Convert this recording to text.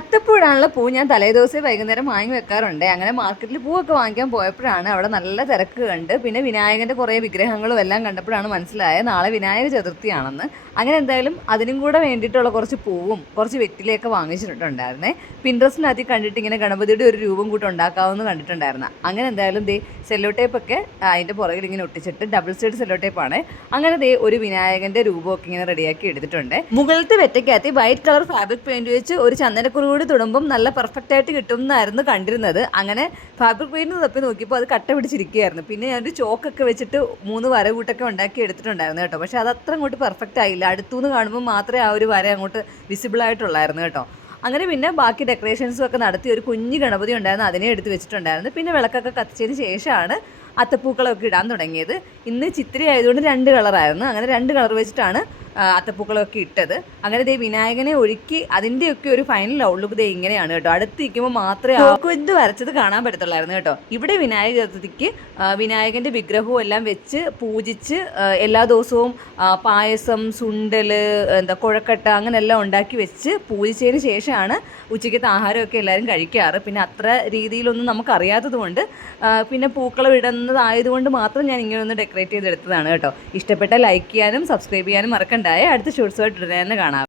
അത്തപ്പൂടാനുള്ള പൂ ഞാൻ തലേദിവസം വൈകുന്നേരം വാങ്ങി വെക്കാറുണ്ട്. അങ്ങനെ മാർക്കറ്റിൽ പൂവൊക്കെ വാങ്ങിക്കാൻ പോയപ്പോഴാണ് അവിടെ നല്ല തിരക്ക് കണ്ട്. പിന്നെ വിനായകൻ്റെ കുറേ വിഗ്രഹങ്ങളും എല്ലാം കണ്ടപ്പോഴാണ് മനസ്സിലായത് നാളെ വിനായക ചതുർത്ഥിയാണെന്ന്. അങ്ങനെ എന്തായാലും അതിനും കൂടെ വേണ്ടിയിട്ടുള്ള കുറച്ച് പൂവും കുറച്ച് വെറ്റിലയൊക്കെ വാങ്ങിച്ചിട്ടുണ്ടായിരുന്നേ. പിൻട്രസ്റ്റിനകത്ത് കണ്ടിട്ട് ഇങ്ങനെ ഗണപതിയുടെ ഒരു രൂപം കൂട്ട് ഉണ്ടാക്കാമെന്ന് കണ്ടിട്ടുണ്ടായിരുന്നു. അങ്ങനെ എന്തായാലും സെല്ലോ ടേപ്പൊക്കെ അതിൻ്റെ പുറകിൽ ഇങ്ങനെ ഒട്ടിച്ചിട്ട് ഡബിൾ സൈഡ് സെല്ലോ ടേപ്പാണ്. അങ്ങനെ ഒരു വിനായകൻ്റെ രൂപമൊക്കെ ഇങ്ങനെ റെഡിയാക്കി എടുത്തിട്ടുണ്ട്. മുകളിലത്തെ വെറ്റയ്ക്കകത്ത് വൈറ്റ് കളർ ഫാബ്രിക് പെയിൻറ് വെച്ച് ഒരു ചന്ദനക്കുറി തൊടുമ്പം നല്ല പെർഫെക്റ്റ് ആയിട്ട് കിട്ടും എന്നായിരുന്നു കണ്ടിരുന്നത്. അങ്ങനെ ഫാബ്രിക് പെയിൻറ് തപ്പി നോക്കിയപ്പോൾ അത് കട്ട പിടിച്ചിരിക്കുകയായിരുന്നു. പിന്നെ ഞാനൊരു ചോക്കൊക്കെ വെച്ചിട്ട് 3 വര കൂട്ടൊക്കെ ഉണ്ടാക്കി എടുത്തിട്ടുണ്ടായിരുന്നു കേട്ടോ. പക്ഷേ അത് അത്ര അങ്ങോട്ട് പെർഫെക്റ്റ് ആയില്ല. അടുത്തുനിന്ന് കാണുമ്പോൾ മാത്രമേ ആ ഒരു വര അങ്ങോട്ട് വിസിബിൾ ആയിട്ടുള്ളായിരുന്നു കേട്ടോ. അങ്ങനെ പിന്നെ ബാക്കി ഡെക്കറേഷൻസും ഒക്കെ നടത്തി ഒരു കുഞ്ഞു ഗണപതി ഉണ്ടായിരുന്നു, അതിനെ എടുത്ത് വെച്ചിട്ടുണ്ടായിരുന്നു. പിന്നെ വിളക്കൊക്കെ കത്തിച്ചതിന് ശേഷമാണ് അത്തപ്പൂക്കളമൊക്കെ ഇടാൻ തുടങ്ങിയത്. ഇന്ന് ചിത്തിരി ആയതുകൊണ്ട് 2 കളറായിരുന്നു. അങ്ങനെ 2 കളർ വെച്ചിട്ടാണ് അത്തപ്പൂക്കളമൊക്കെ ഇട്ടത്. അങ്ങനെ വിനായകനെ ഒരുക്കി അതിൻ്റെയൊക്കെ ഒരു ഫൈനൽ ഔട്ട്ലുക്ക് ഇങ്ങനെയാണ് കേട്ടോ. അടുത്ത് നിൽക്കുമ്പോൾ മാത്രമേ ഇത് വരച്ചത് കാണാൻ പറ്റത്തുള്ളായിരുന്നു കേട്ടോ. ഇവിടെ വിനായക ചതുർത്ഥിക്ക് വിനായകൻ്റെ വിഗ്രഹവും എല്ലാം വെച്ച് പൂജിച്ച് എല്ലാ ദിവസവും പായസം, സുണ്ടൽ, കുഴക്കട്ട അങ്ങനെ എല്ലാം ഉണ്ടാക്കി വെച്ച് പൂജിച്ചതിന് ശേഷമാണ് ഉച്ചയ്ക്കത്തെ ആഹാരമൊക്കെ എല്ലാവരും കഴിക്കാറ്. പിന്നെ അത്ര രീതിയിലൊന്നും നമുക്കറിയാത്തത് കൊണ്ട് പിന്നെ പൂക്കളം ഇടുന്നതായതുകൊണ്ട് മാത്രം ഞാൻ ഇങ്ങനെ ഒന്ന് ഡെക്കറേറ്റ് ചെയ്തെടുത്തതാണ് കേട്ടോ. ഇഷ്ടപ്പെട്ട ലൈക്ക് ചെയ്യാനും സബ്സ്ക്രൈബ് ചെയ്യാനും മറക്കണ്ടായേ. അടുത്ത ഷോർട്സുമായിട്ട് ഉടനെ തന്നെ കാണാം.